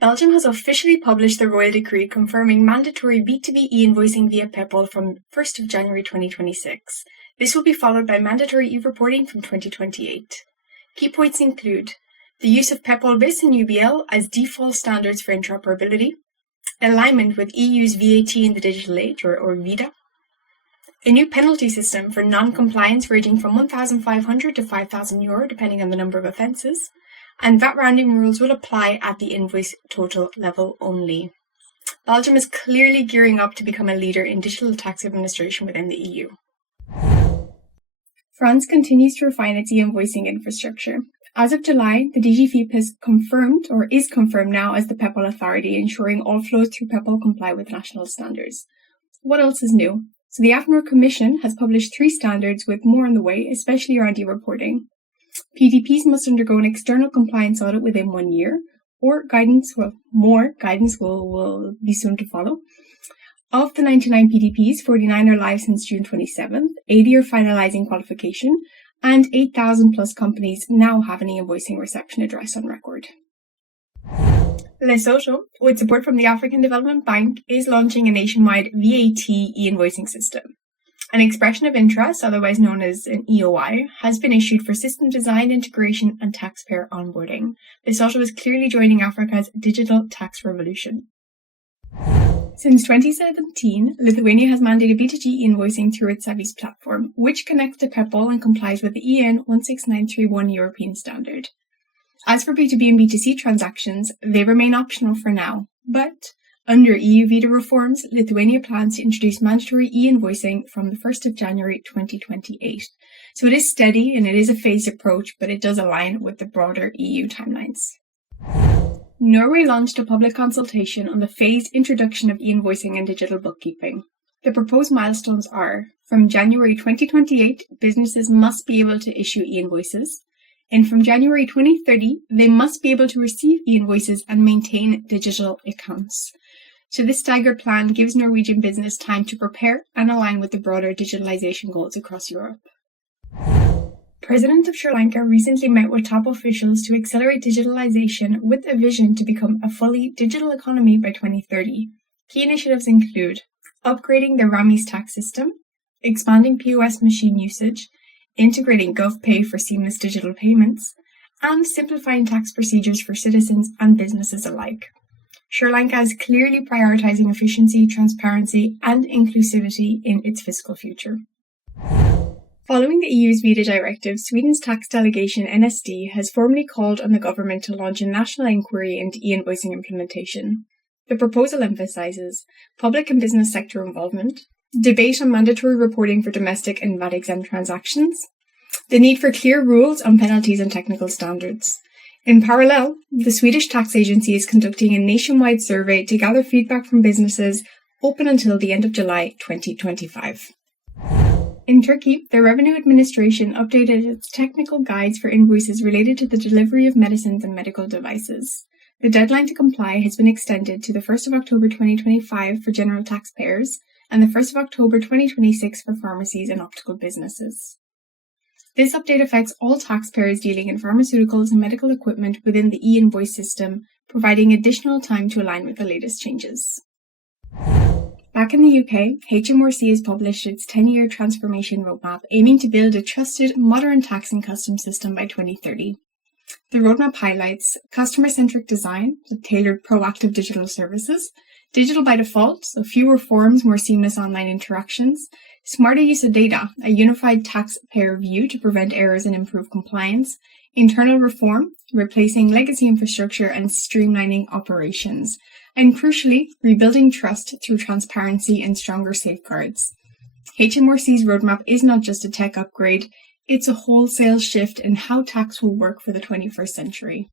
Belgium has officially published the Royal Decree confirming mandatory B2B e-invoicing via PEPL from 1st of January 2026. This will be followed by mandatory e-reporting from 2028. Key points include the use of PEPL BIS and UBL as default standards for interoperability, alignment with EU's VAT in the digital age, or VIDA, a new penalty system for non-compliance ranging from €1,500 to €5,000 depending on the number of offences, and VAT rounding rules will apply at the invoice total level only. Belgium is clearly gearing up to become a leader in digital tax administration within the EU. France continues to refine its e-invoicing infrastructure. As of July, the DG FIP has confirmed, or is confirmed now as the PEPL authority, ensuring all flows through PEPL comply with national standards. What else is new? So the AFNOR Commission has published 3 standards with more on the way, especially around e-reporting. PDPs must undergo an external compliance audit within 1 year, or more guidance will be soon to follow. Of the 99 PDPs, 49 are live since June 27th, 80 are finalising qualification, and 8,000 plus companies now have an e-invoicing reception address on record. Lesotho, with support from the African Development Bank, is launching a nationwide VAT e-invoicing system. An expression of interest, otherwise known as an EOI, has been issued for system design, integration, and taxpayer onboarding. Lesotho is clearly joining Africa's digital tax revolution. Since 2017, Lithuania has mandated B2G invoicing through its Savis platform, which connects to PEPL and complies with the EN 16931 European standard. As for B2B and B2C transactions, they remain optional for now, but under EU VIDA reforms, Lithuania plans to introduce mandatory e-invoicing from the 1st of January 2028. So it is steady and it is a phased approach, but it does align with the broader EU timelines. Norway launched a public consultation on the phased introduction of e-invoicing and digital bookkeeping. The proposed milestones are, from January 2028, businesses must be able to issue e-invoices, and from January 2030, they must be able to receive e-invoices and maintain digital accounts. So this staggered plan gives Norwegian business time to prepare and align with the broader digitalization goals across Europe. President of Sri Lanka recently met with top officials to accelerate digitalization with a vision to become a fully digital economy by 2030. Key initiatives include upgrading the Ramis tax system, expanding POS machine usage, integrating GovPay for seamless digital payments, and simplifying tax procedures for citizens and businesses alike. Sri Lanka is clearly prioritizing efficiency, transparency, and inclusivity in its fiscal future. Following the EU's VIDA directive, Sweden's tax delegation NSD has formally called on the government to launch a national inquiry into e-invoicing implementation. The proposal emphasises public and business sector involvement, debate on mandatory reporting for domestic and VAT-exempt transactions, the need for clear rules on penalties and technical standards. In parallel, the Swedish tax agency is conducting a nationwide survey to gather feedback from businesses open until the end of July 2025. In Turkey, the Revenue Administration updated its technical guides for invoices related to the delivery of medicines and medical devices. The deadline to comply has been extended to the 1st of October 2025 for general taxpayers and the 1st of October 2026 for pharmacies and optical businesses. This update affects all taxpayers dealing in pharmaceuticals and medical equipment within the e-invoice system, providing additional time to align with the latest changes. Back in the UK, HMRC has published its 10-year transformation roadmap, aiming to build a trusted, modern tax and customs system by 2030. The roadmap highlights customer-centric design with tailored proactive digital services, digital by default, so fewer forms, more seamless online interactions, smarter use of data, a unified taxpayer view to prevent errors and improve compliance, internal reform, replacing legacy infrastructure and streamlining operations, and crucially, rebuilding trust through transparency and stronger safeguards. HMRC's roadmap is not just a tech upgrade, it's a wholesale shift in how tax will work for the 21st century.